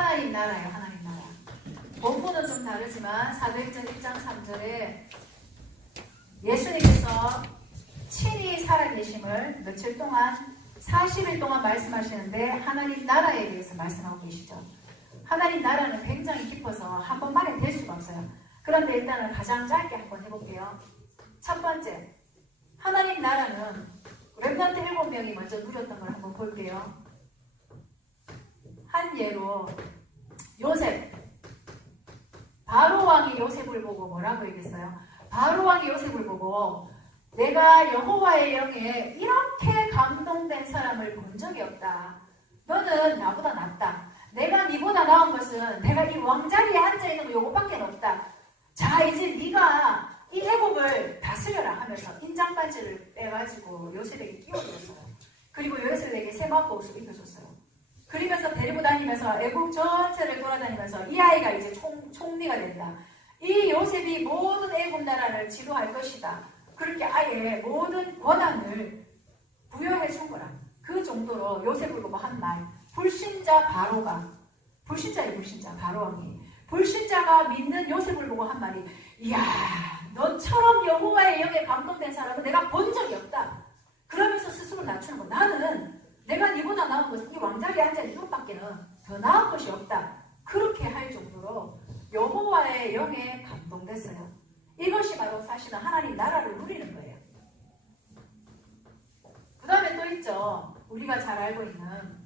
하나님 나라예요. 하나님 나라. 본문은 좀 다르지만 사도행전 1장 3절에 예수님께서 친히 살아계심을 며칠 동안 40일 동안 말씀하시는데 하나님 나라에 대해서 말씀하고 계시죠. 하나님 나라는 굉장히 깊어서 한 번만에 될 수가 없어요. 그런데 일단은 가장 짧게 한번 해볼게요. 첫 번째, 하나님 나라는 렘넌트 7명이 먼저 누렸던 걸 한번 볼게요. 한 예로 요셉, 바로왕이 요셉을 보고 뭐라고 얘기했어요? 바로왕이 요셉을 보고 내가 여호와의 영에 이렇게 감동된 사람을 본 적이 없다. 너는 나보다 낫다. 내가 네보다 나은 것은 내가 이 왕자리에 앉아있는 거 요거밖에 없다. 자, 이제 네가 이 애국을 다스려라 하면서 인장반지를 빼가지고 요셉에게 끼워줬어요. 그리고 요셉에게 세마포 옷을 입혀줬어요. 그러면서 데리고 다니면서 애국 전체를 돌아다니면서 이 아이가 이제 총리가 된다. 이 요셉이 모든 애국 나라를 지도할 것이다. 그렇게 아예 모든 권한을 부여해 준 거라. 그 정도로 요셉을 보고 한 말. 불신자 바로가, 불신자의 불신자 바로왕이, 불신자가 믿는 요셉을 보고 한 말이, 이야, 너처럼 여호와의 영에 감동된 사람은 내가 본 적이 없다. 그러면서 스스로 낮추는 거. 나는 내가 네보다 나은 것은 이 왕자리에 앉아있는 이것밖에는 더 나은 것이 없다. 그렇게 할 정도로 여호와의 영에 감동됐어요. 이것이 바로 사실은 하나님 나라를 누리는 거예요. 그 다음에 또 있죠. 우리가 잘 알고 있는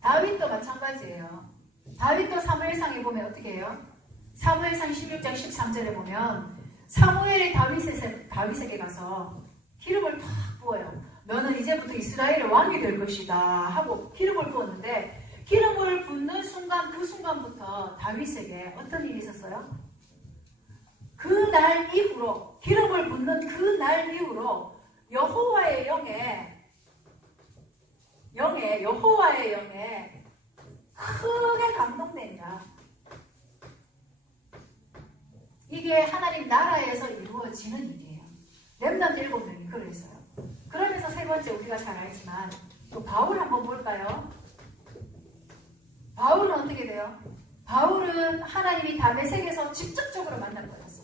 다윗도 마찬가지예요. 다윗도 사무엘상에 보면 어떻게 해요? 사무엘상 16장 13절에 보면 사무엘이 다윗에게 가서 기름을 탁 부어요. 너는 이제부터 이스라엘의 왕이 될 것이다 하고 기름을 부었는데 기름을 붓는 순간 그 순간부터 다윗에게 어떤 일이 있었어요? 그날 이후로 기름을 붓는 그 날 이후로 여호와의 영에 크게 감동되니라. 이게 하나님 나라에서 이루어지는 일이에요. 렘넌트 7명이 그랬어요. 그러면서 세 번째 우리가 잘 알지만 또 바울 한번 볼까요? 바울은 어떻게 돼요? 바울은 하나님이 다메섹에서 직접적으로 만난 거였어.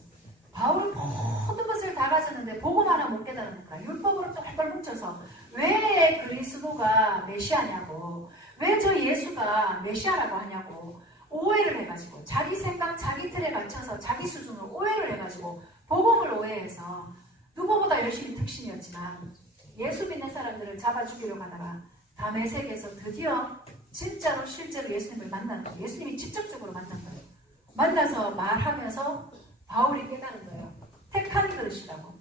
바울은 모든 것을 다 가졌는데 복음 하나 못 깨달은 거야. 율법으로 쫄쫄 뭉쳐서 왜 그리스도가 메시아냐고, 왜 저 예수가 메시아라고 하냐고 오해를 해가지고 자기 생각, 자기 틀에 갇혀서 자기 수준으로 오해를 해가지고 복음을 오해해서 누구보다 열심히 특신이었지만 예수 믿는 사람들을 잡아 죽이려고 하다가 다메섹에서 드디어 진짜로 실제로 예수님을 만나는 거예요. 예수님이 직접적으로 만난 거예요. 만나서 말하면서 바울이 깨달은 거예요. 택한 그릇이라고.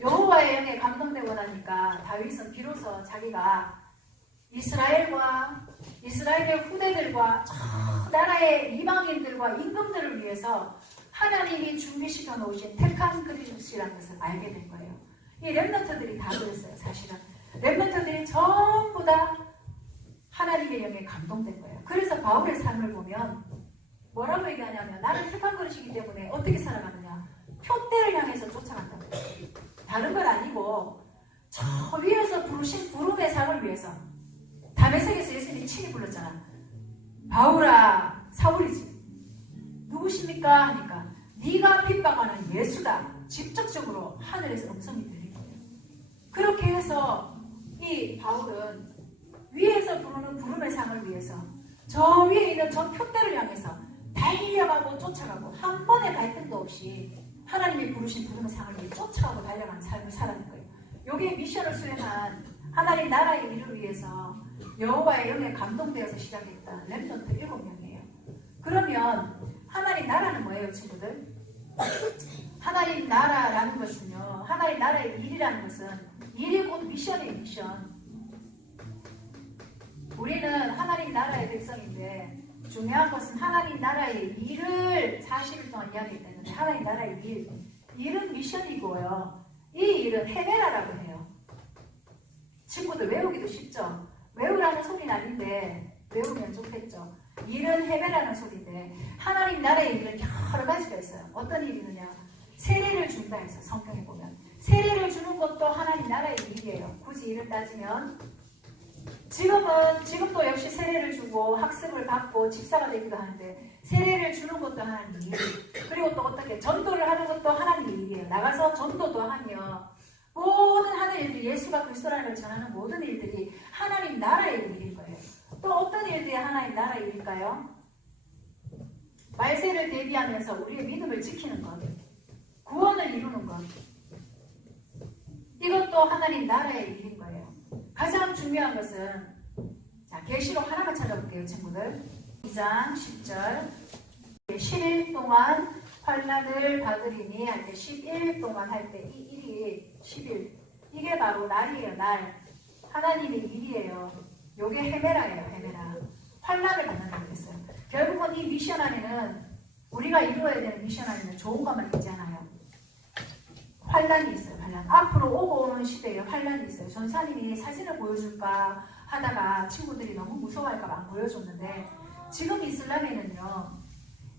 여호와의 영에 감동되고 나니까 다윗은 비로소 자기가 이스라엘의 후대들과 저 나라의 이방인들과 임금들을 위해서 하나님이 준비시켜 놓으신 택한 그릇이라는 것을 알게 된 거예요. 이 렘넌트들이 다 그랬어요. 사실은 렘넌트들이 전부 다 하나님의 영에 감동된 거예요. 그래서 바울의 삶을 보면 뭐라고 얘기하냐면 나는 택한 그릇이기 때문에 어떻게 살아가느냐, 표대를 향해서 쫓아간다고. 다른 건 아니고 저 위에서 부르신 부름의 상을 위해서. 다메섹에서 예수님이 친히 불렀잖아. 바울아, 사울이지. 누구십니까? 하니까 네가 핍박하는 예수다. 직접적으로 하늘에서 음성이 들린 거예요. 그렇게 해서 이 바울은 위에서 부르는 부름의 상을 위해서 저 위에 있는 저 표대를 향해서 달려가고 쫓아가고 한 번의 갈등도 없이 하나님이 부르신 부름의 상을 위해 쫓아가고 달려가는 삶을 살아낸 거예요. 요게 미션을 수행한 하나님 나라의 일을 위해서 여호와의 영에 감동되어서 시작했던 렘넌트 7명이에요. 그러면 하나님 나라는 뭐예요, 친구들? 하나님 나라라는 것은요, 하나님 나라의 일이라는 것은 일이 곧 미션이에요. 미션. 우리는 하나님 나라의 백성인데 중요한 것은 하나님 나라의 일을 40일 동안 이야기했는데 하나님 나라의 일은 미션이고요. 이 일은 헤메라라고 해요. 친구들 외우기도 쉽죠? 외우라는 소리는 아닌데 외우면 좋겠죠. 일은 헤메라는 소리인데 하나님 나라의 일은 여러 가지가 있어요. 어떤 일이 있느냐? 세례를 준다 해서 성경에 보면 세례를 주는 것도 하나님 나라의 일이에요. 굳이 일을 따지면 지금도 역시 세례를 주고 학습을 받고 집사가 되기도 하는데 세례를 주는 것도 하나님 일. 그리고 또 어떻게 전도를 하는 것도 하나님 일이에요. 나가서 전도도 하며 모든 하는 일들이 예수가 그리스도라는 걸 전하는 모든 일들이 하나님 나라의 일인 거예요. 또 어떤 일들이 하나님 나라의 일일까요? 말세를 대비하면서 우리의 믿음을 지키는 것, 구원을 이루는 것, 이것도 하나님 나라의 일인 거예요. 가장 중요한 것은 자, 계시록 하나만 찾아볼게요, 친구들. 2장 10절 10일 동안 환난을 받으리니 할 때 11일 동안 할 때 이 일이 10일 이게 바로 날이에요. 날 하나님의 일이에요. 요게 헤메라예요. 헤메라 환난을 받는다고 그랬어요. 결국은 이 미션 안에는 우리가 이루어야 되는 미션 안에는 좋은 것만 있지 않아요. 환난이 있어요. 환난. 앞으로 오고 오는 시대에 환난이 있어요. 전사님이 사진을 보여줄까 하다가 친구들이 너무 무서워할까 봐 안 보여줬는데 지금 이슬람에는요.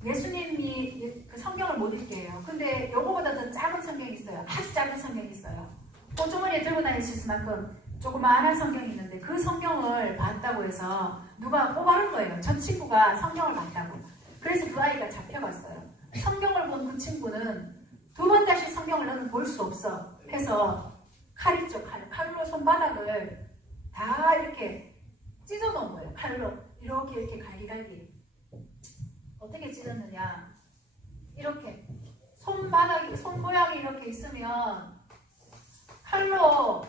예수님이 그 성경을 못 읽게요. 근데 요거보다 더 작은 성경이 있어요. 아주 작은 성경이 있어요. 옷주머니에 들고 다닐 수 있을 만큼 조그마한 성경이 있는데 그 성경을 봤다고 해서 누가 뽑아놓은 거예요. 저 친구가 성경을 봤다고. 그래서 그 아이가 잡혀갔어요. 성경을 본 그 친구는 두 번 다시 성경을 너는 볼 수 없어 해서 칼이죠. 칼로 손바닥을 다 이렇게 찢어놓은 거예요. 칼로 이렇게 갈기갈기. 어떻게 찢었느냐? 이렇게 손 모양이 이렇게 있으면 칼로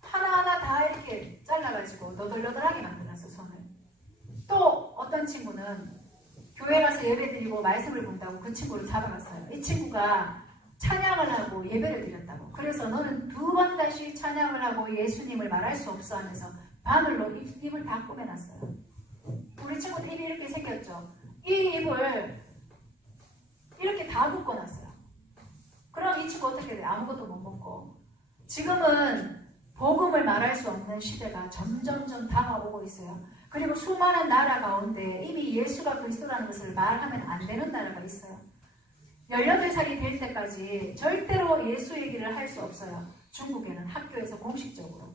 하나하나 다 이렇게 잘라가지고 너덜너덜하게 만들었어. 손을. 또 어떤 친구는 교회 가서 예배드리고 말씀을 본다고 그 친구를 잡아갔어요. 이 친구가 찬양을 하고 예배를 드렸다고. 그래서 너는 두 번 다시 찬양을 하고 예수님을 말할 수 없어 하면서 바늘로 입을 다 꾸며놨어요. 우리 친구 입이 이렇게 생겼죠. 이 입을 이렇게 다 묶어놨어요. 그럼 이 친구 어떻게 돼요? 아무것도 못 먹고. 지금은 복음을 말할 수 없는 시대가 점점점 다가오고 있어요. 그리고 수많은 나라 가운데 이미 예수가 그리스도라는 것을 말하면 안 되는 나라가 있어요. 18살이 될 때까지 절대로 예수 얘기를 할 수 없어요. 중국에는 학교에서 공식적으로.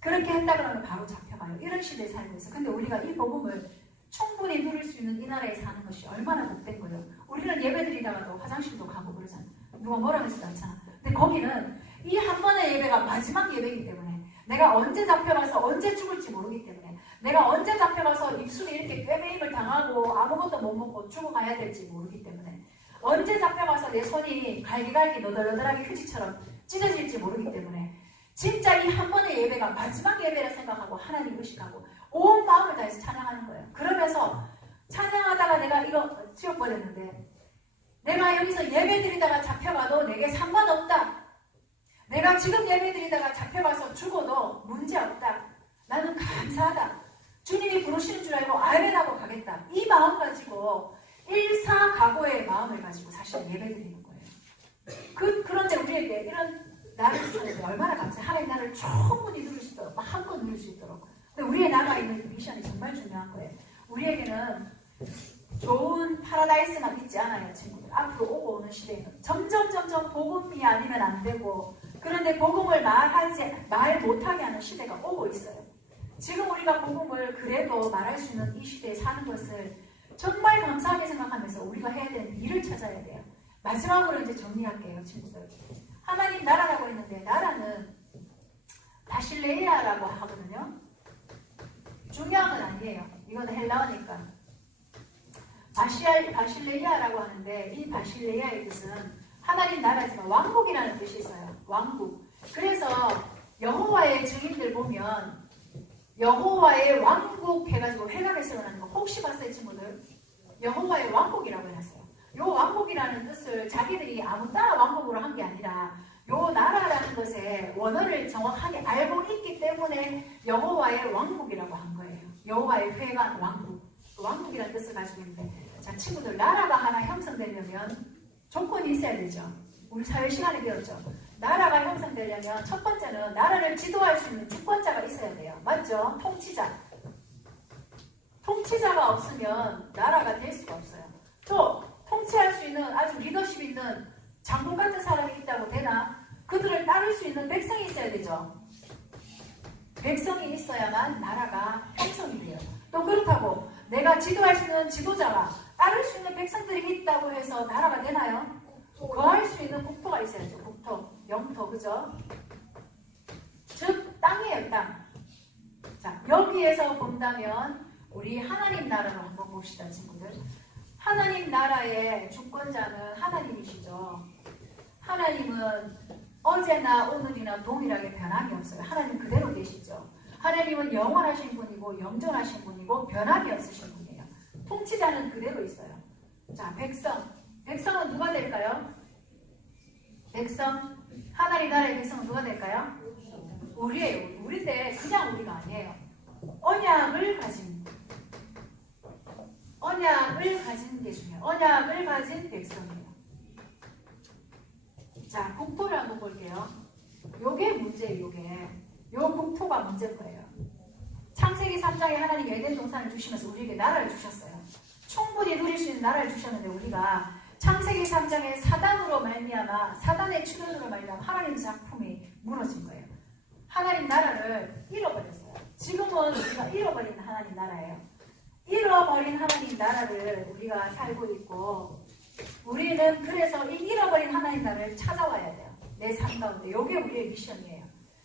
그렇게 했다 그러면 바로 잡혀가요. 이런 시대에 살고 있어요. 근데 우리가 이 복음을 충분히 누릴 수 있는 이 나라에 사는 것이 얼마나 복된 거예요. 우리는 예배드리다가도 화장실도 가고 그러잖아. 누가 뭐라 하지도 않잖아. 근데 거기는 이 한 번의 예배가 마지막 예배이기 때문에 내가 언제 잡혀가서 언제 죽을지 모르기 때문에 내가 언제 잡혀가서 입술에 이렇게 꿰매임을 당하고 아무것도 못 먹고 죽어가야 될지 모르기 때문에 언제 잡혀가서 내 손이 갈기갈기 너덜너덜하게 휴지처럼 찢어질지 모르기 때문에 진짜 이 한 번의 예배가 마지막 예배라 생각하고 하나님 의식하고 온 마음을 다해서 찬양하는 거예요. 그러면서 찬양하다가 내가 이거 지워버렸는데 내가 여기서 예배드리다가 잡혀가도 내게 상관없다. 내가 지금 예배드리다가 잡혀가서 죽어도 문제없다. 나는 감사하다. 주님이 부르시는 줄 알고 아멘하고 가겠다. 이 마음 가지고 일사각오의 마음을 가지고 사실 예배드리는 거예요. 그런데 우리에게 이런 나를 주셨는데 얼마나 감사해. 하나님 나를 충분히 누릴 수 있도록 마음껏 누릴 수 있도록. 근데 우리의 나가 있는 미션이 정말 중요한 거예요. 우리에게는 좋은 파라다이스만 있지 않아요, 친구들. 앞으로 오고 오는 시대에는 점점 복음이 아니면 안 되고 그런데 복음을 말 못하게 하는 시대가 오고 있어요. 지금 우리가 복음을 그래도 말할 수 있는 이 시대에 사는 것을 정말 감사하게 생각하면서 우리가 해야 되는 일을 찾아야 돼요. 마지막으로 이제 정리할게요, 친구들. 하나님 나라라고 했는데 나라는 바실레이아라고 하거든요. 중요한 건 아니에요. 이거는 헬라어니까. 바실레이아라고 하는데 이 바실레이아의 뜻은 하나님 나라지만 왕국이라는 뜻이 있어요. 왕국. 그래서 여호와의 증인들 보면 여호와의 왕국 해가지고 회관에서 하는 거 혹시 봤어요, 친구들? 여호와의 왕국이라고 해놨어요. 요 왕국이라는 뜻을 자기들이 아무 나라 왕국으로 한 게 아니라 요 나라라는 것의 원어를 정확하게 알고 있기 때문에 여호와의 왕국이라고 한 거예요. 여호와의 회관 왕국. 왕국이라는 뜻을 가지고 있는데 자, 친구들 나라가 하나 형성되려면 조건이 있어야 되죠. 우리 사회 시간에 배웠죠. 나라가 형성되려면 첫 번째는 나라를 지도할 수 있는 주권자가 있어야 돼요. 맞죠? 통치자. 통치자가 없으면 나라가 될 수가 없어요. 또 통치할 수 있는 아주 리더십 있는 장군 같은 사람이 있다고 되나? 그들을 따를 수 있는 백성이 있어야 되죠. 백성이 있어야만 나라가 형성이 돼요. 또 그렇다고 내가 지도할 수 있는 지도자와 따를 수 있는 백성들이 있다고 해서 나라가 되나요? 거할 수 있는 국토가 있어야죠. 국토, 영토, 그죠? 즉 땅이에요, 땅. 자, 여기에서 본다면 우리 하나님 나라로 한번 봅시다, 친구들. 하나님 나라의 주권자는 하나님이시죠. 하나님은 어제나 오늘이나 동일하게 변함이 없어요. 하나님 그대로 계시죠. 하나님은 영원하신 분이고 영존하신 분이고 변함이 없으신 분이에요. 통치자는 그대로 있어요. 자, 백성은 누가 될까요? 백성, 하나님 나라의 백성은 누가 될까요? 우리예요. 우리인데 그냥 우리가 아니에요. 언약을 가진 게 중요해요. 언약을 가진 백성이에요. 자, 국토를 한번 볼게요. 요게 문제예요. 요 국토가 문제일 거예요. 창세기 3장에 하나님 에덴 동산을 주시면서 우리에게 나라를 주셨어요. 충분히 누릴 수 있는 나라를 주셨는데 우리가 창세기 3장에 사단으로 말미암아 사단의 출현으로 말미암아 하나님의 작품이 무너진 거예요. 하나님 나라를 잃어버렸어요. 지금은 우리가 잃어버린 하나님 나라예요. 잃어버린 하나님 나라를 우리가 살고 있고 우리는 그래서 이 잃어버린 하나님 나라를 찾아와야 돼요. 내 삶 가운데. 이게 우리의 미션이에요.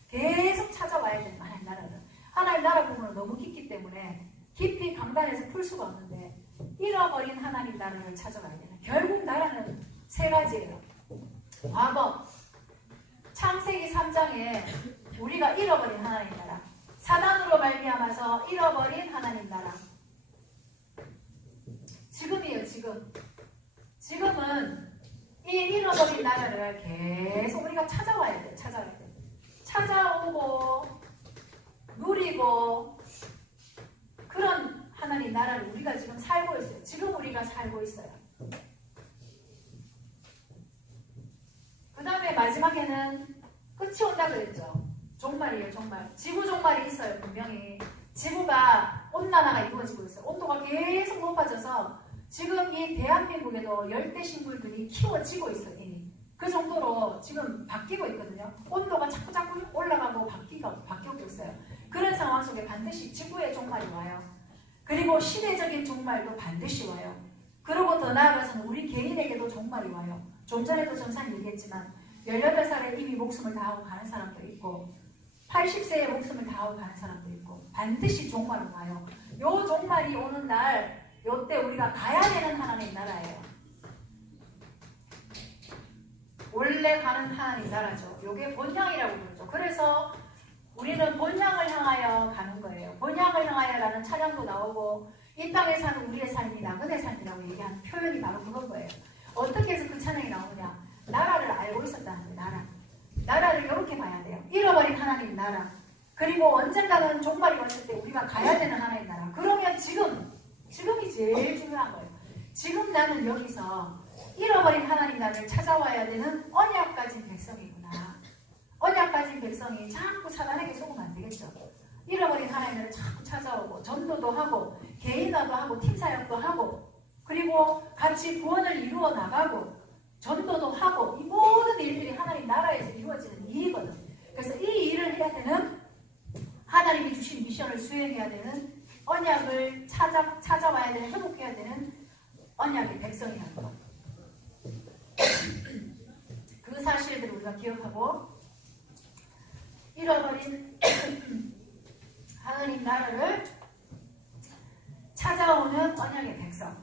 계속 찾아와야 되는 하나님 나라를. 하나님 나라 부분은 너무 깊기 때문에 깊이 강단에서 풀 수가 없는데 잃어버린 하나님 나라를 찾아가야 돼요. 결국 나라는 세 가지예요. 과거, 창세기 3장에 우리가 잃어버린 하나님 나라, 사단으로 말미암아서 잃어버린 하나님 나라. 지금이에요, 지금. 지금은 이 잃어버린 나라를 계속 우리가 찾아와야 돼요. 찾아오고 누리고 그런 하나님 나라를 우리가 지금 살고 있어요. 지금 우리가 살고 있어요. 그 다음에 마지막에는 끝이 온다 그랬죠. 종말이에요, 종말. 지구 종말이 있어요, 분명히. 지구가 온난화가 이루어지고 있어요. 온도가 계속 높아져서 지금 이 대한민국에도 열대 식물들이 키워지고 있어요, 이미. 그 정도로 지금 바뀌고 있거든요. 온도가 자꾸 올라가고 바뀌고 있어요. 그런 상황 속에 반드시 지구의 종말이 와요. 그리고 시대적인 종말도 반드시 와요. 그리고 더 나아가서는 우리 개인에게도 종말이 와요. 좀 전에도 전사님 얘기했지만 18살에 이미 목숨을 다하고 가는 사람도 있고 80세에 목숨을 다하고 가는 사람도 있고 반드시 종말은 와요. 요 종말이 오는 날 요때 우리가 가야 되는 하나님 나라예요. 원래 가는 하나님 나라죠. 요게 본향이라고 부르죠. 그래서 우리는 본향을 향하여 가는 거예요. 본향을 향하여라는 찬양도 나오고 이 땅에 사는 우리의 삶이 나그네 삶이라고 얘기하는 표현이 바로 그건 거예요. 어떻게 해서 그 찬양이 나오냐? 나라를 알고 있었다는 거예요. 나라를 이렇게 봐야 돼요. 잃어버린 하나님 나라. 그리고 언젠가는 종말이 왔을 때 우리가 가야 되는 하나님 나라. 그러면 지금이 제일 중요한 거예요. 지금 나는 여기서 잃어버린 하나님 나라를 찾아와야 되는 언약 가진 백성이구나. 언약 가진 백성이 자꾸 사단에게 속으면 안 되겠죠. 잃어버린 하나님 나라를 자꾸 찾아오고 전도도 하고 개인화도 하고 팀사역도 하고 그리고 같이 구원을 이루어 나가고 전도도 하고 이 모든 일들이 하나님 나라에서 이루어지는 일이거든. 그래서 이 일을 해야 되는 하나님이 주신 미션을 수행해야 되는 언약을 찾아와야 되는 회복해야 되는 언약의 백성이라는 것. 그 사실들을 우리가 기억하고 잃어버린 하나님 나라를 찾아오는 언약의 백성